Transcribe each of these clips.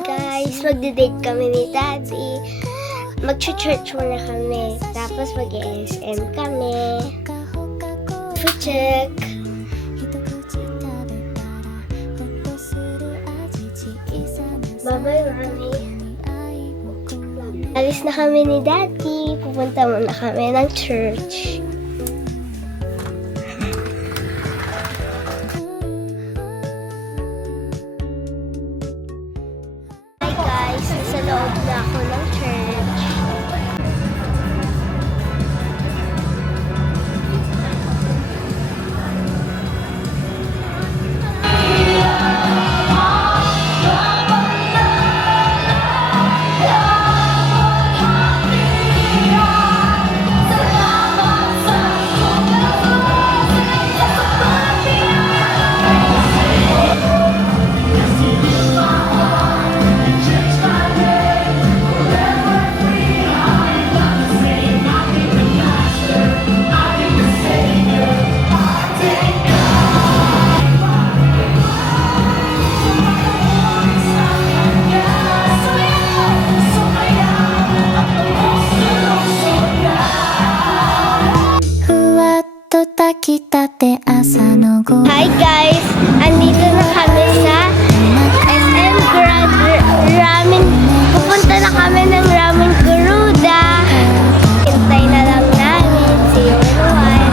Guys, magde-date kami ni Daddy. Mag-church muna kami. Tapos mag-SM kami. Check. Bye-bye, Mami. Alis na kami ni Daddy. Pupunta muna kami ng church. Hi guys, nasa loob na ako ng church. Hi guys! Andito na kami sa SM Grand Ramen. Pupunta na kami ng Ramen Garuda. Hintay na lang namin. See you in a while.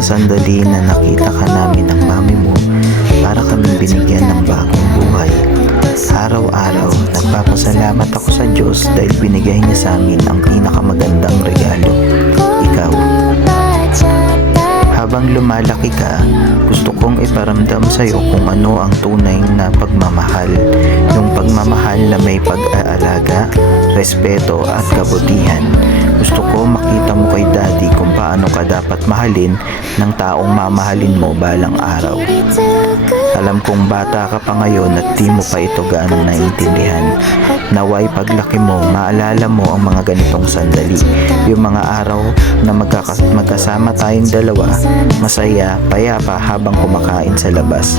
Sandali na nakita ka namin ng mami mo, para kaming binigyan ng bagong buhay. Araw-araw, nagpapasalamat ako sa Diyos dahil binigay niya sa amin ang pinakamagandang regalo, ikaw. Habang lumalaki ka, gusto kong iparamdam sa iyo kung ano ang tunay na pagmamahal. Yung pagmamahal na may pag-aalaga, respeto at kabutihan. Gusto ko makita mo kay Daddy kung paano ka dapat mahalin ng taong mamahalin mo balang araw. Alam kong bata ka pa ngayon at di mo pa ito gaano naiintindihan. Naway paglaki mo, maalala mo ang mga ganitong sandali. Yung mga araw na magkasama tayong dalawa, masaya, payapa habang kumakain sa labas.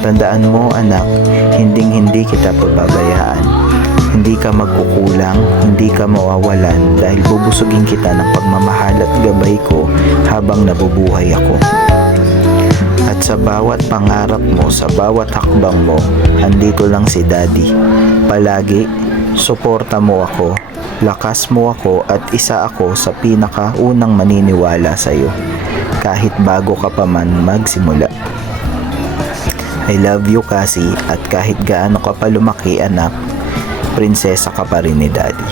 Tandaan mo anak, hinding-hindi kita pababayaan. Hindi ka magkukulang, hindi ka mawawalan dahil bubusugin kita ng pagmamahal at gabay ko habang nabubuhay ako. At sa bawat pangarap mo, sa bawat hakbang mo, andito lang si Daddy. Palagi, suporta mo ako, lakas mo ako at isa ako sa pinakaunang maniniwala sa iyo. Kahit bago ka pa man magsimula. I love you kasi at kahit gaano ka pa lumaki anak, prinsesa ka pa rin ni Daddy.